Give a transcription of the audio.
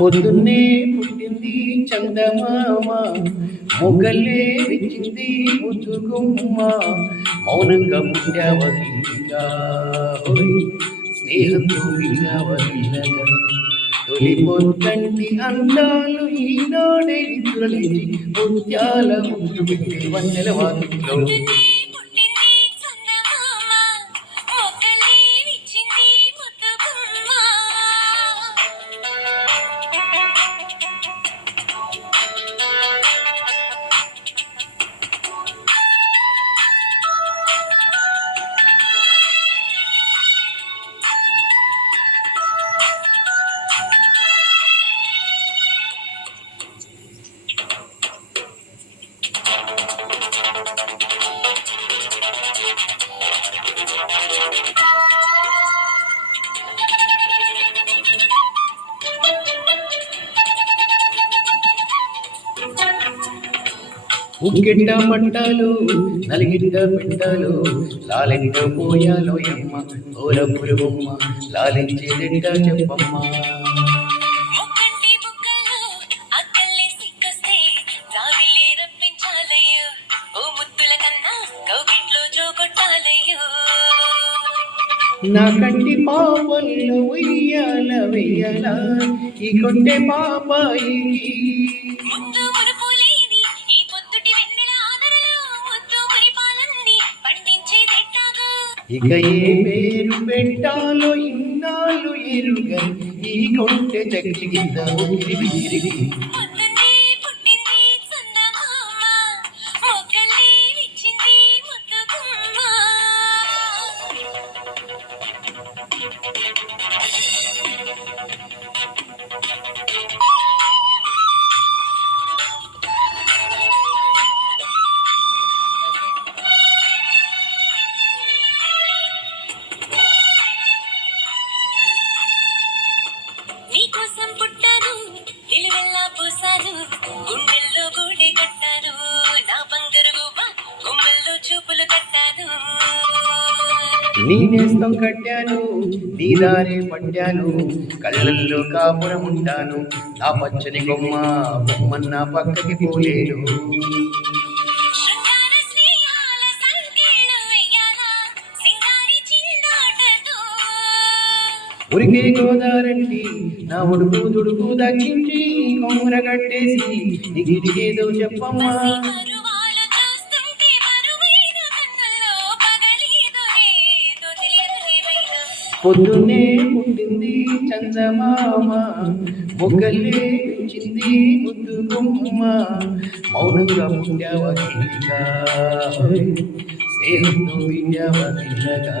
పొద్దున్నే పుట్టింది చందమామ, మొగలే విచ్చింది ముద్దుగుమ్మ, మౌనంగా పుట్టావగిలిగా స్నేహంతో విగావగిలగా. తొలి పొద్దంటి అందాలు ఈనాడే నిద్రలేచి ముత్యాల ముద్దు పెట్టే వన్నెల వాకిట్లో. ఉక్కెట్ట మంటలు నలిగిట్ట పెట్టలు, లాలెంట పోయాలో యమ్మ ఓర పురుగమ్మ, లాలించేదెంట చెప్పమ్మ. నా కంటి పాపల్లో ఉయ్యాల వెయ్యాల ఈ కొంటే పాపాయి. ఇక ఏ పేరు పెట్టాలో ఇన్నాళ్ళు ఎరుగ ఈ కొంటె చెట్టు కింద విరిగి. గుండెల్లో గూడి కట్టాను, నా బంగారు గువ్వ గుమ్మల్లో చూపులు కట్టాను. నీ నేస్తం కట్టాను, నీ దారి పట్టాను, కళ్ళల్లో కాపురం ఉంటాను, నా పచ్చని బొమ్మ బొమ్మన్న పక్కకి పోలేను. ఉరికే గోదారండి నా ఉడుకు దుడుకు దక్కించి కొమ్మర కట్టేసి నీకేదో చెప్పమ్మా. పొద్దున్నే పుట్టింది చందమామ, మొగ్గలే పెంచింది ముద్దుగుమ్మ, మౌనంగా పుట్టావగిలిగా స్నేహంతో విద్యావగిలగా.